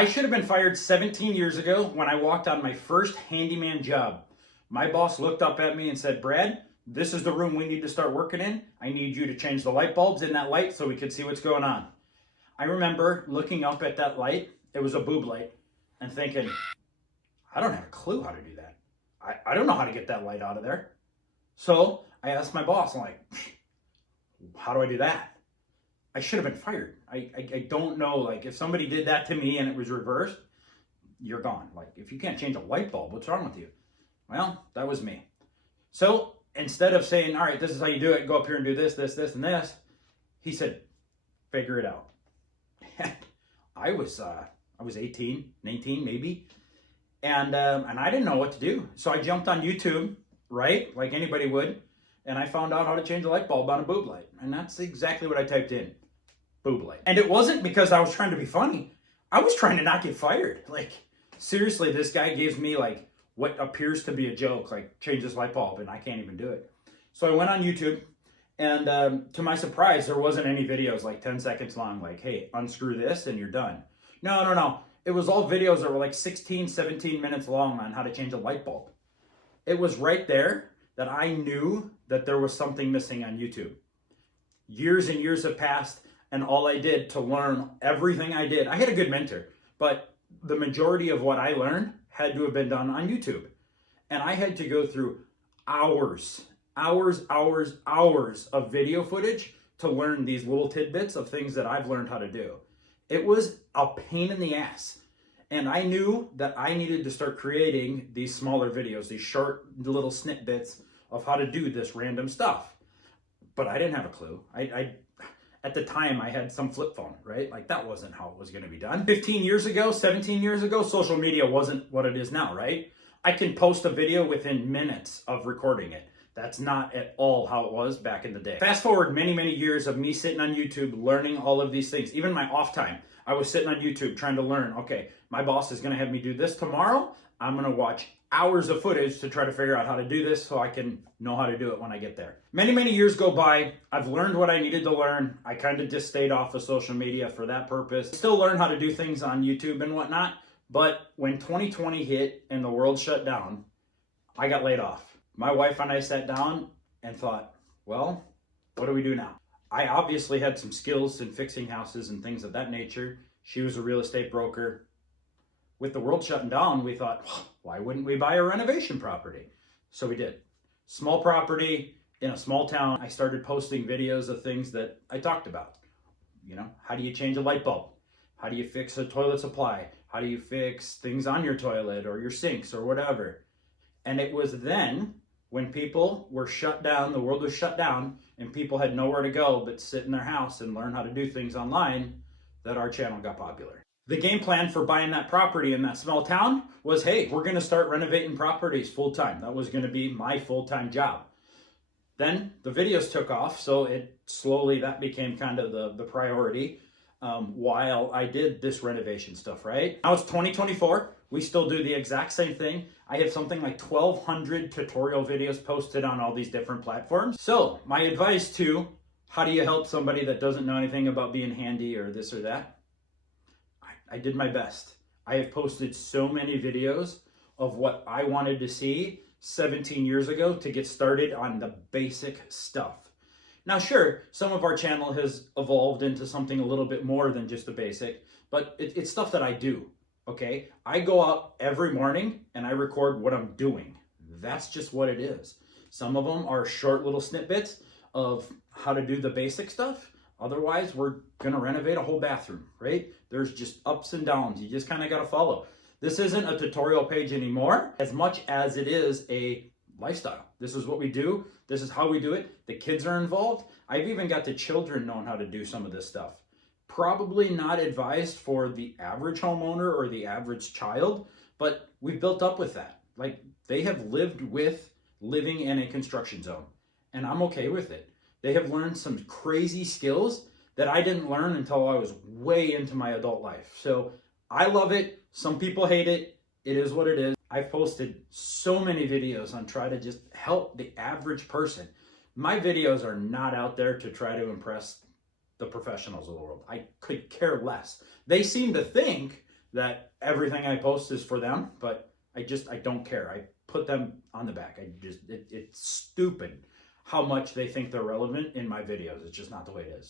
I should have been fired 17 years ago when I walked on my first handyman job. My boss looked up at me and said, Brad, this is the room we need to start working in. I need you to change the light bulbs in that light so we could see what's going on. I remember looking up at that light. It was a boob light, and thinking, I don't have a clue how to do that. I don't know how to get that light out of there. So I asked my boss, I'm like, how do I do that? I should have been fired. I don't know, like if somebody did that to me and it was reversed, you're gone. Like if you can't change a light bulb, what's wrong with you? Well, that was me. So instead of saying, all right, this is how you do it, go up here and do this, this, this, and this, he said, figure it out. I was 18, 19 maybe, and I didn't know what to do. So I jumped on YouTube, right, like anybody would, and I found out how to change a light bulb on a boob light. And that's exactly what I typed in, boob light. And it wasn't because I was trying to be funny. I was trying to not get fired. Like, seriously, this guy gives me like what appears to be a joke, like change this light bulb, and I can't even do it. So I went on YouTube, and to my surprise, there wasn't any videos like 10 seconds long, like, hey, unscrew this and you're done. No. It was all videos that were like 16, 17 minutes long on how to change a light bulb. It was right there that I knew that there was something missing on YouTube. Years and years have passed, and all I did to learn everything I did, I had a good mentor, but the majority of what I learned had to have been done on YouTube. And I had to go through hours of video footage to learn these little tidbits of things that I've learned how to do. It was a pain in the ass. And I knew that I needed to start creating these smaller videos, these short little snippets of how to do this random stuff. But I didn't have a clue. At the time, I had some flip phone, right? Like that wasn't how it was going to be done. 15 years ago, 17 years ago, social media wasn't what it is now, right? I can post a video within minutes of recording it. That's not at all how it was back in the day. Fast forward many, many years of me sitting on YouTube, learning all of these things. Even my off time, I was sitting on YouTube trying to learn, okay, my boss is going to have me do this tomorrow. I'm going to watch hours of footage to try to figure out how to do this so I can know how to do it when I get there. Many, many years go by. I've learned what I needed to learn. I kind of just stayed off of social media for that purpose. Still learn how to do things on YouTube and whatnot. But when 2020 hit and the world shut down, I got laid off. My wife and I sat down and thought, well, what do we do now? I obviously had some skills in fixing houses and things of that nature. She was a real estate broker. With the world shutting down, we thought, why wouldn't we buy a renovation property? So we did. Small property in a small town. I started posting videos of things that I talked about. You know, how do you change a light bulb? How do you fix a toilet supply? How do you fix things on your toilet or your sinks or whatever? And it was then when people were shut down, the world was shut down, and people had nowhere to go but sit in their house and learn how to do things online, that our channel got popular. The game plan for buying that property in that small town was, hey, we're going to start renovating properties full time. That was going to be my full-time job. Then the videos took off, so that became kind of the priority while I did this renovation stuff, right? Now it's 2024. We still do the exact same thing. I have something like 1,200 tutorial videos posted on all these different platforms. So my advice to how do you help somebody that doesn't know anything about being handy or this or that? I did my best. I have posted so many videos of what I wanted to see 17 years ago to get started on the basic stuff. Now, sure, some of our channel has evolved into something a little bit more than just the basic, but it's stuff that I do, okay? I go out every morning and I record what I'm doing. That's just what it is. Some of them are short little snippets of how to do the basic stuff. Otherwise, we're going to renovate a whole bathroom, right? There's just ups and downs. You just kind of got to follow. This isn't a tutorial page anymore as much as it is a lifestyle. This is what we do. This is how we do it. The kids are involved. I've even got the children knowing how to do some of this stuff. Probably not advised for the average homeowner or the average child, but we've built up with that. Like, they have lived with living in a construction zone, and I'm okay with it. They have learned some crazy skills that I didn't learn until I was way into my adult life. So I love it. Some people hate it. It is what it is. I've posted so many videos on trying to just help the average person. My videos are not out there to try to impress the professionals of the world. I could care less. They seem to think that everything I post is for them, but I don't care. I put them on the back. It's stupid how much they think they're relevant in my videos. It's just not the way it is.